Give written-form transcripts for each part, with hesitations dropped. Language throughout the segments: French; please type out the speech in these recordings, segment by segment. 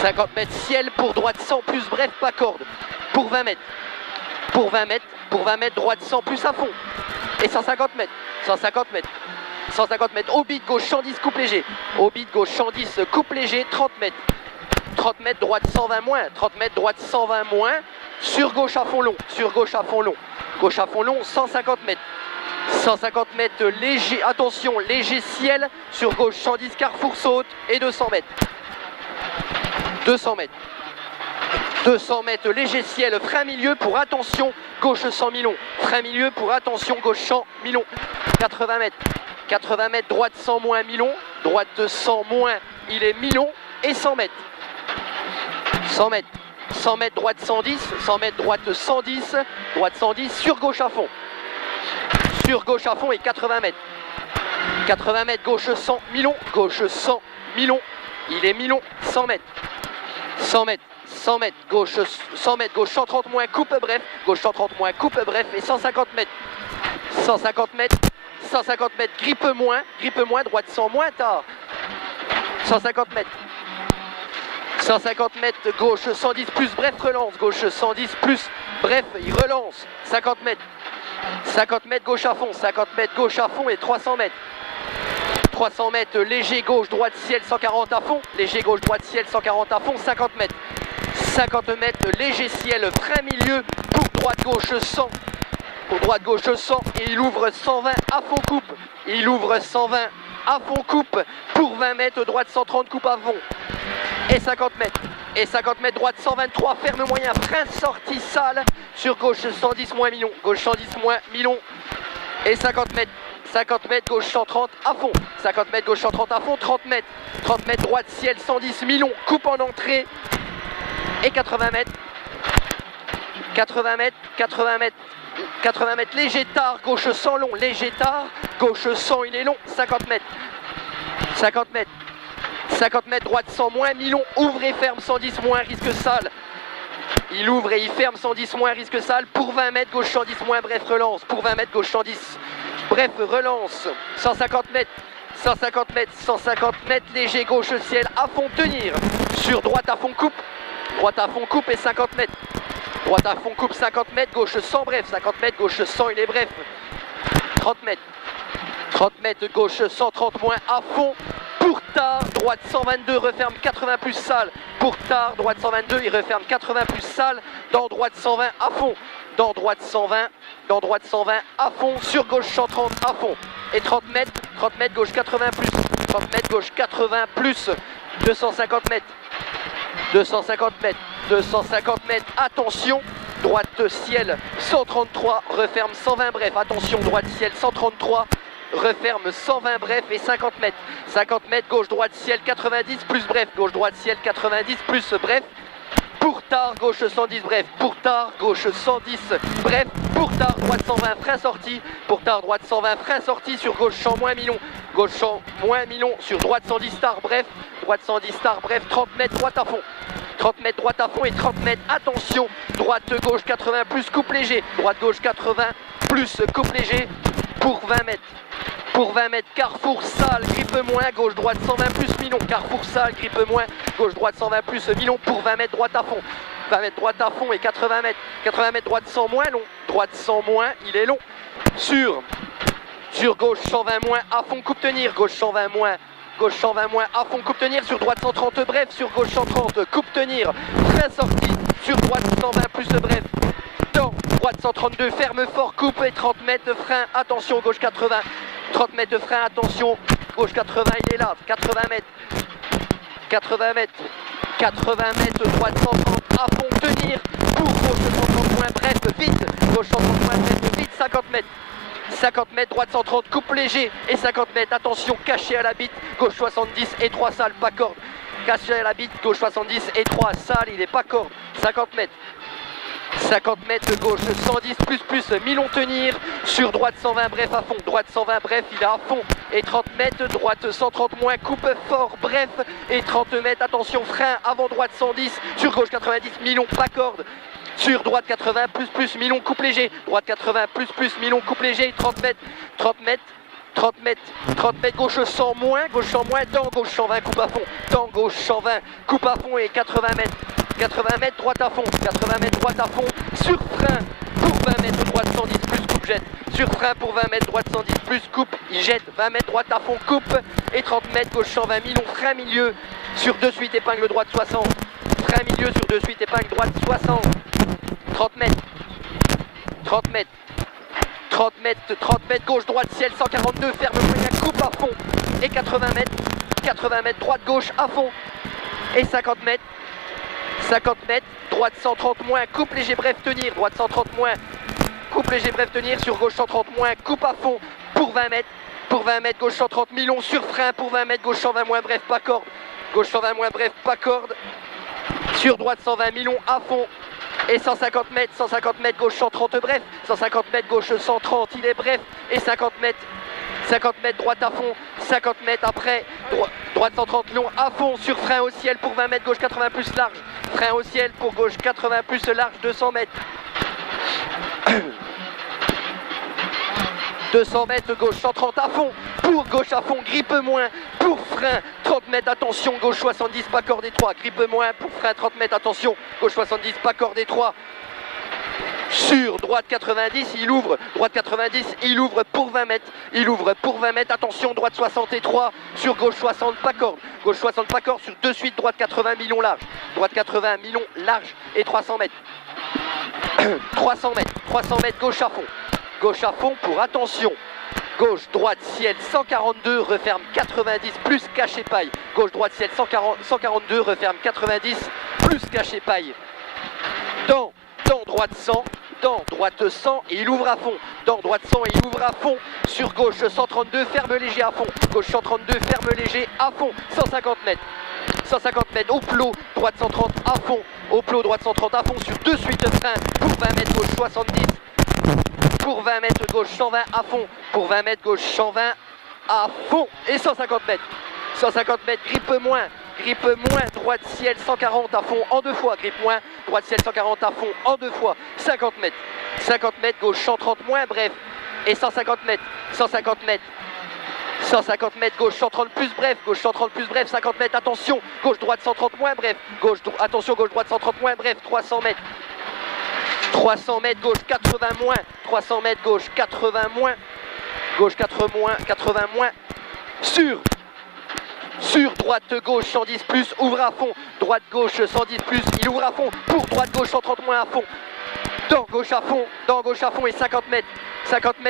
50 mètres ciel pour droite 100 plus bref, pas corde. Pour 20 mètres. Pour 20 mètres. Pour 20 mètres, droite 100 plus à fond. Et 150 mètres. 150 mètres. 150 mètres. Au bit gauche 110 coupe léger. Au bit gauche 110 coupe léger. 30 mètres. 30 mètres droite 120 moins. 30 mètres droite 120 moins. Sur gauche à fond long. Sur gauche à fond long. Gauche à fond long 150 mètres. 150 mètres léger. Attention, léger ciel. Sur gauche 110 carrefour saute. Et 200 mètres. 200 mètres. 200 mètres léger ciel, frein milieu pour attention, gauche 100 mi-long. Frein milieu pour attention, gauche 100 mi-long. 80 mètres. 80 mètres, droite 100 moins mi-long. Droite 100 moins, il est mi-long. Et 100 mètres. 100 mètres. 100 mètres, droite 110. 100 mètres, droite 110. Droite 110, sur gauche à fond. Sur gauche à fond et 80 mètres. 80 mètres, gauche 100 mi-long. Gauche 100 mi-long. Il est mi-long. 100 mètres. 100 mètres. 100 mètres, gauche 100 mètres, gauche 130 moins, coupe bref, gauche 130 moins, coupe bref et 150 mètres. 150 mètres, 150 mètres, grippe moins, droite 100 moins tard. 150 mètres. 150 mètres, gauche 110 plus, bref, relance, gauche 110 plus, bref, il relance. 50 mètres. 50 mètres, gauche à fond, 50 mètres, gauche à fond et 300 mètres. 300 mètres, léger gauche, droite, ciel, 140 à fond. Léger gauche, droite, ciel, 140 à fond, 50 mètres. 50 mètres, léger ciel, frein milieu, pour droite, gauche 100. Pour droite, gauche 100, et il ouvre 120 à fond coupe. Il ouvre 120 à fond coupe, pour 20 mètres, droite 130 coupe à fond. Et 50 mètres. Et 50 mètres, droite 123, ferme moyen, frein sortie sale, sur gauche 110 moins mi-long. Gauche 110 moins mi-long. Et 50 mètres. 50 mètres, gauche 130 à fond. 50 mètres, gauche 130 à fond. 30 mètres. 30 mètres, droite, ciel, 110 mi-long. Coupe en entrée. Et 80 mètres. 80 mètres. 80 mètres. 80 mètres, léger tard, gauche 100 long. Léger tard, gauche 100, il est long. 50 mètres. 50 mètres. 50 mètres, droite 100 moins, mi-long. Ouvre et ferme 110 moins, risque sale. Il ouvre et il ferme 110 moins, risque sale. Pour 20 mètres, gauche 110 moins, bref, relance. Pour 20 mètres, gauche 110. Bref, relance, 150 mètres, 150 mètres, 150 mètres, léger gauche ciel, à fond tenir, sur droite à fond coupe et 50 mètres, droite à fond coupe 50 mètres, gauche 100 bref, 50 mètres, gauche 100 il est bref, 30 mètres, 30 mètres, gauche 130 moins, à fond, pour tard, droite 122, referme 80 plus sale, pour tard, droite 122, il referme 80 plus sale, dans droite 120 à fond. Dans droite 120, dans droite 120 à fond, sur gauche 130 à fond. Et 30 mètres, gauche 80 plus, 30 mètres, gauche 80 plus, 250 mètres, 250 mètres, 250 mètres, attention, droite ciel 133, referme 120 bref, attention, droite ciel 133, referme 120 bref et 50 mètres, 50 mètres, gauche droite ciel 90 plus bref, gauche droite ciel 90 plus bref, pour tard, gauche 110, bref, pour tard, gauche 110, bref, pour tard, droite 120, frein sorti, pour tard, droite 120, frein sorti, sur gauche 100 moins mi-long, gauche 100 moins mi-long, sur droite 110 star, bref, droite 110 star, bref, 30 mètres, droite à fond, 30 mètres, droite à fond et 30 mètres, attention, droite, gauche 80 plus, coupe léger, droite, gauche 80 plus, coupe léger, pour 20 mètres. Pour 20 mètres, carrefour sale, grippe moins, gauche droite 120 plus mi-long, carrefour sale, grippe moins, gauche droite 120 plus mi-long, pour 20 mètres, droite à fond. 20 mètres, droite à fond et 80 mètres, droite 100 moins long, droite 100 moins, il est long. Sur gauche 120 moins, à fond, coupe tenir, gauche 120 moins, gauche 120 moins, à fond, coupe tenir, sur droite 130 bref, sur gauche 130, coupe tenir, frein sorti, sur droite 120 plus bref. Dans droite 132, ferme fort, coupe et 30 mètres, frein, attention, gauche 80. 30 mètres de frein, attention, gauche 80, il est là, 80 mètres, 80 mètres, 80 mètres, droite 130, à fond, tenir, pour gauche 130 moins, bref, vite, gauche 130 moins, bref, vite, 50 mètres, 50 mètres, droite 130, coupe léger, et 50 mètres, attention, caché à la bite, gauche 70 et 3 salles, pas corde, caché à la bite, gauche 70 et 3 salles, il est pas corde, 50 mètres. 50 mètres gauche 110 plus mi-long tenir sur droite 120 bref à fond, droite 120 bref il est à fond et 30 mètres droite 130 moins coupe fort bref et 30 mètres attention frein avant droite 110 sur gauche 90 mi-long pas corde sur droite 80 plus mi-long coupe léger droite 80 plus mi-long coupe léger 30 mètres 30 mètres, gauche 100 moins, gauche 100 moins, dents, gauche 120, coupe à fond, dents, gauche 120, coupe à fond et 80 mètres, droite à fond, 80 mètres, droite à fond, sur frein, pour 20 mètres, droite 110 plus, coupe, jette, sur frein pour 20 mètres, droite 110 plus, coupe, il jette, 20 mètres, droite à fond, coupe, et 30 mètres, gauche 120, milon, frein milieu, sur 2 suites, épingle droite 60, frein milieu sur 2 suites, épingle droite 60, 30 mètres, 30 mètres, 30 mètres, gauche, droite, ciel, 142, ferme moyen, coupe à fond, et 80 mètres, droite, gauche, à fond, et 50 mètres, droite 130 moins, coupe léger, bref, tenir, droite 130 moins, coupe léger, bref, tenir, sur gauche 130 moins, coupe à fond, pour 20 mètres, gauche 130, milon, sur frein, pour 20 mètres, gauche 120 moins, bref, pas corde, gauche 120 moins, bref, pas corde, sur droite 120, milon, à fond, et 150 mètres, gauche 130 bref, 150 mètres, gauche 130, il est bref, et 50 mètres, droite à fond, 50 mètres après, droite 130 long à fond, sur frein au ciel pour 20 mètres, gauche 80 plus large, frein au ciel pour gauche 80 plus large, 200 mètres. 200 mètres, gauche 130 à fond, pour gauche à fond, grippe moins, pour frein 30 mètres, attention, gauche 70, pas corde étroit, grippe moins, pour frein 30 mètres, attention, gauche 70, pas corde étroit, sur droite 90, il ouvre, droite 90, il ouvre pour 20 mètres, attention, droite 63, sur gauche 60, pas corde, gauche 60, pas corde, sur 2 suites, droite 80, milon large, et 300 mètres, 300 mètres, gauche à fond pour attention, gauche, droite, ciel 142, referme 90, plus caché paille, gauche, droite, ciel 142, referme 90, plus caché paille, dans droite 100, dans droite 100 et il ouvre à fond, dans droite 100 et il ouvre à fond, sur gauche 132, ferme léger à fond, gauche 132, ferme léger à fond, 150 mètres, au plot, droite 130 à fond, au plot, droite 130 à fond, sur 2 suites de frein, pour 20 mètres, gauche 70, pour 20 mètres, gauche 120 à fond, pour 20 mètres, gauche 120 à fond, et 150 mètres, grippe moins, droite ciel 140 à fond en 2 fois, grippe moins, droite ciel 140 à fond en 2 fois, 50 mètres, gauche 130 moins, bref, et 150 mètres, gauche 130 plus bref, 50 mètres, attention, gauche droite 130 moins, bref, gauche droite 130 moins, bref, 300 mètres, gauche 80 moins, 300 mètres, gauche 80 moins, sur droite gauche 110 plus, ouvre à fond, droite gauche 110 plus, il ouvre à fond, pour droite gauche 130 moins à fond, dans gauche à fond et 50 mètres,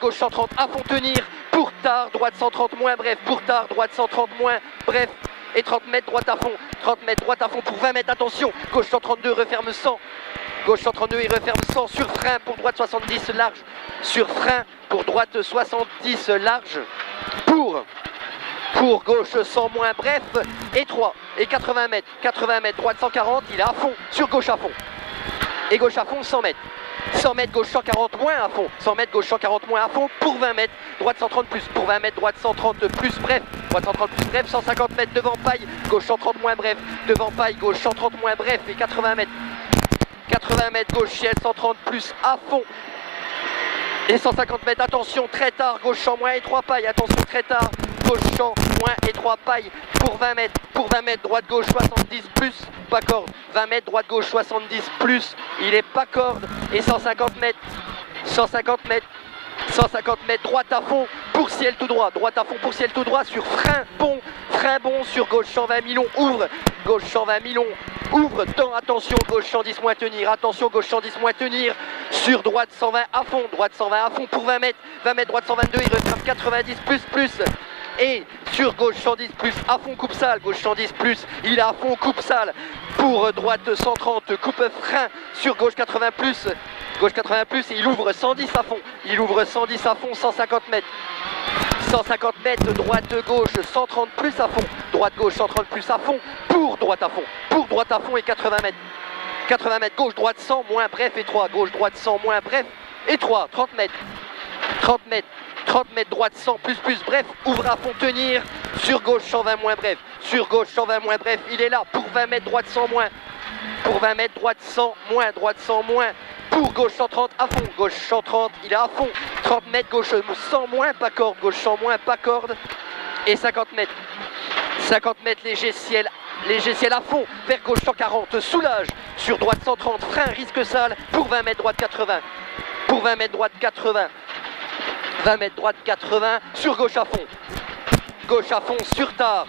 gauche 130 à fond, tenir, pour tard, droite 130 moins, bref, pour tard, droite 130 moins, bref, et 30 mètres, droite à fond, pour 20 mètres, attention, gauche 132, referme 100, gauche 132, il referme 100, sur frein, pour droite 70 large, sur frein, pour droite 70 large, pour gauche 100 moins, bref, et 3, et 80 mètres, droite 140, il est à fond, sur gauche à fond, et gauche à fond 100 mètres, gauche 140 moins à fond, 100 mètres, gauche 140 moins à fond, pour 20 mètres, droite 130 plus, pour 20 mètres, droite 130 plus, bref, droite 130 plus, bref, 150 mètres devant paille, gauche 130 moins, bref, devant paille, gauche 130 moins, bref, et 80 mètres, gauche ciel 130 plus à fond, et 150 mètres, attention, très tard, gauche champ moins et 3 pailles, attention, très tard, gauche champ moins et 3 pailles, pour 20 mètres, droite gauche 70 plus, pas corde, 20 mètres, droite gauche 70 plus, il est pas corde, et 150 mètres, droite à fond, pour ciel tout droit, sur frein bon, sur gauche 120 milon, ouvre, gauche 120 milon, ouvre, dans, attention, gauche 110 moins tenir, sur droite 120 à fond, pour 20 mètres, droite 122, il referme 90 plus, et sur gauche 110 plus, à fond coupe sale, gauche 110 plus, il est à fond coupe sale, pour droite 130, coupe frein, sur gauche 80 plus, et il ouvre 110 à fond, 150 mètres, droite gauche 130 plus à fond, droite gauche 130 plus à fond, pour droite à fond et 80 mètres, gauche droite 100 moins bref et 3, gauche droite 100 moins bref et 3, 30 mètres, droite 100 plus, bref, ouvre à fond, tenir, sur gauche 120 moins bref, il est là, pour 20 mètres, droite 100 moins, pour 20 mètres, droite 100 moins, pour gauche 130 à fond, gauche 130, il est à fond, 30 mètres, gauche 100 moins, pas corde, gauche 100 moins, pas corde, et 50 mètres, léger ciel à fond, vers gauche 140, soulage, sur droite 130, frein, risque sale, pour 20 mètres, droite 80, pour 20 mètres, droite 80, 20 mètres, droite 80, sur gauche à fond, sur tard,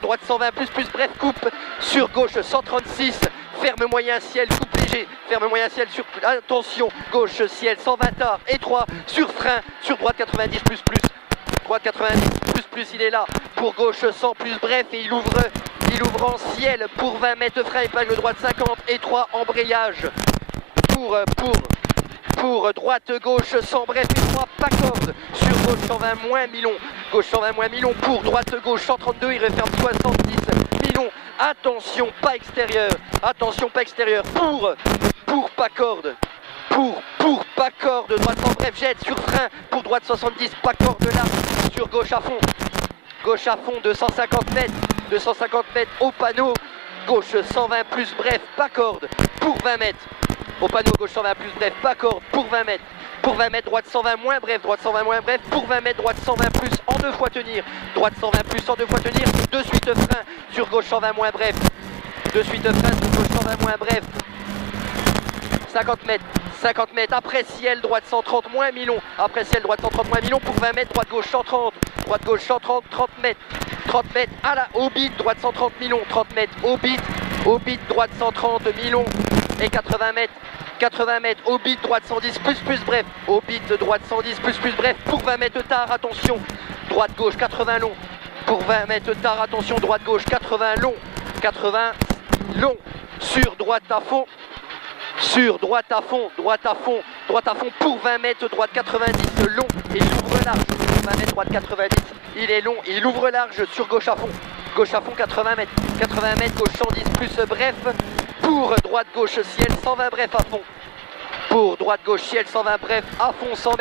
droite 120 plus, bref, coupe, sur gauche 136, ferme moyen ciel, coupe léger, ferme moyen ciel, sur attention, gauche ciel 120 tard, étroit, sur frein, sur droite 90 plus, droite 90 plus, il est là, pour gauche 100 plus, bref, et il ouvre en ciel, pour 20 mètres, frein, épingle droite 50, étroit, embrayage, pour droite, gauche, 100, bref, étroit, pas corde, sur gauche 120 moins Milon, pour droite, gauche 132, il referme 70, Milon, attention, pas extérieur, pour pas corde, pour pas corde, droite 100, bref, jette, sur frein, pour droite 70, pas corde là, sur gauche à fond, 250 mètres, au panneau, gauche 120 plus, bref, pas corde, pour 20 mètres, au panneau gauche 120 plus, bref, pas corde, pour 20 mètres, droite 120 moins, bref, pour 20 mètres, droite 120 plus, en 2 fois tenir, droite 120 plus, en 2 fois tenir, de suite frein, sur gauche 120 moins, bref, 50 mètres, après ciel, droite 130 moins Milon, pour 20 mètres, droite gauche 130, 30 mètres, au bit, droite 130 Milon, 30 mètres, au bit, droite 130 Milon, et 80 mètres, au bit, droite 110 plus, bref, au bit, droite 110 plus, bref, pour 20 mètres tard, attention, droite gauche 80 long, pour 20 mètres tard, attention, droite gauche 80 long, sur droite à fond, pour 20 mètres, droite 90 long, et il ouvre large, 20 mètres, droite 90, il est long, et il ouvre large, sur gauche à fond 80 mètres, gauche 110 plus, bref, pour droite gauche ciel 120 bref à fond, pour droite gauche ciel 120 bref à fond, 100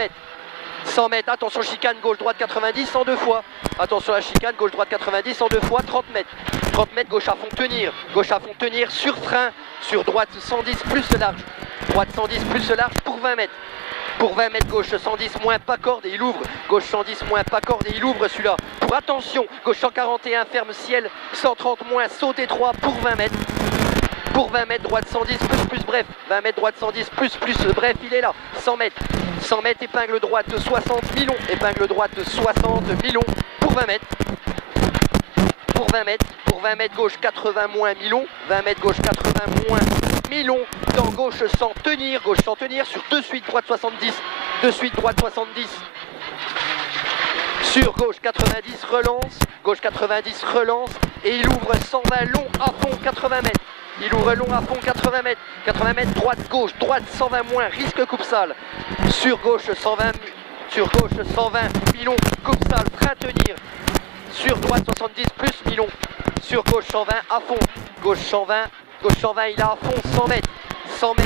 mètres, attention chicane gauche droite 90 en 2 fois, attention à la chicane gauche droite 90 en 2 fois, 30 mètres, gauche à fond tenir, sur frein, sur droite 110 plus large, pour 20 mètres, gauche 110 moins pas corde et il ouvre, gauche 110 moins pas corde et il ouvre celui-là, pour attention, gauche 141 ferme ciel, 130 moins saut étroit, pour 20 mètres, droite 110 plus, bref, 20 mètres, droite 110 plus, bref, il est là, 100 mètres, épingle droite 60 Milon, pour 20 mètres, gauche 80 moins Milon, 20 mètres, gauche 80 moins Milon, dans gauche 100 tenir, sur 2 suites, droite 70, sur gauche 90 relance, et il ouvre 120 long à fond 80 mètres. Il ouvre long à fond 80 mètres, droite 120 moins, risque coupe sale, sur gauche 120 Milon, coupe sale, frein tenir, sur droite 70 plus Milon, sur gauche 120 à fond, gauche 120 il est à fond, 100 mètres,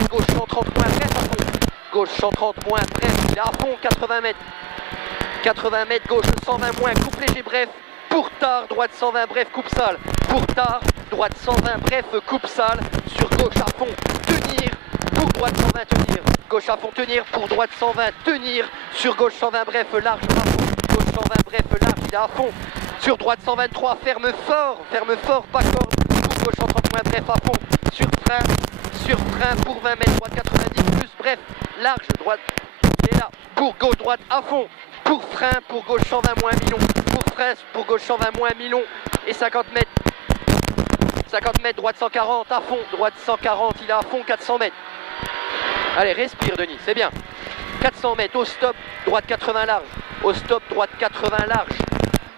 gauche 130 moins, bref à fond, gauche 130 moins, bref, il est à fond, 80 mètres, gauche 120 moins, coupe léger, bref, pour tard, droite 120, bref, coupe sale, pour tard, droite 120, bref, coupe sale, sur gauche à fond, tenir, pour droite 120, tenir, gauche à fond, tenir, pour droite 120, tenir, sur gauche 120, bref, large à fond, gauche 120, bref, large, il est à fond, sur droite 123, ferme fort, pas corde, pour gauche 130 moins, bref, à fond, sur frein, pour 20 mètres, droite 90 plus, bref, large, droite, et là, pour gauche, droite à fond, pour frein, pour gauche 120 moins Milon, pour gauche 120 moins Milon, et 50 mètres, droite 140 à fond, il est à fond, 400 mètres. Allez, respire Denis, c'est bien. 400 mètres, au stop, droite 80 large,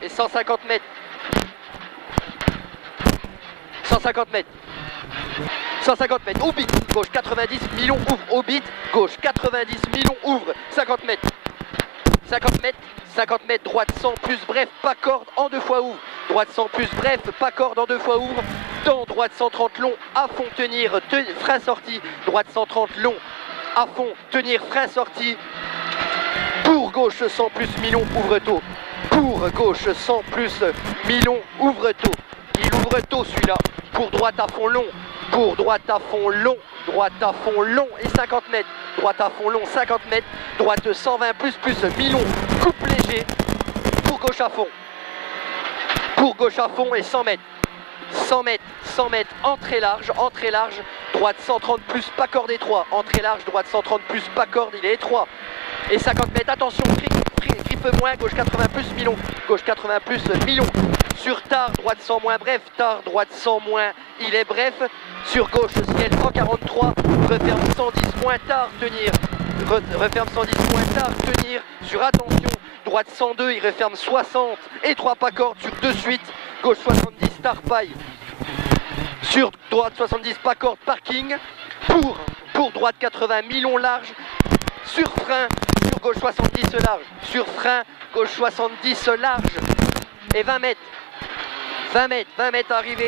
et 150 mètres. 150 mètres, au bit, gauche 90, Milon ouvre, au bit, gauche 90, Milon ouvre, 50 mètres, droite 100 plus, bref, pas corde, en 2 fois ouvre, droite 100 plus, bref, pas corde, en 2 fois ouvre, dans droite 130 long, à fond tenir, frein sorti, droite 130 long, à fond tenir, frein sorti, pour gauche 100 plus, Milon ouvre tôt, pour gauche 100 plus, Milon ouvre tôt, il ouvre breteau celui-là. Pour droite à fond long, pour droite à fond long, droite à fond long et 50 mètres. Droite à fond long, 50 mètres, droite 120 plus mi-long, coupe léger, pour gauche à fond. Pour gauche à fond et 100 mètres. 100 mètres, 100 mètres, entrée large, droite 130 plus, pas corde étroit, entrée large, droite 130 plus, pas corde, il est étroit. Et 50 mètres, attention, grippe moins, gauche 80 plus, mi-long, gauche 80 plus, mi-long. Sur tard, droite 100 moins, bref, tard, droite 100 moins, il est bref. Sur gauche, ciel 143, referme 110 moins, tard, tenir. Referme 110 moins, tard, tenir. Sur attention, droite 102, il referme 60, étroit pas corde, sur 2 suites. Gauche 70, tard paille. Sur droite 70, pas corde, parking. Pour droite 80, mi-long large. Sur frein, sur gauche 70 large. Sur frein, gauche 70 large. Et 20 mètres. 20 mètres arrivé.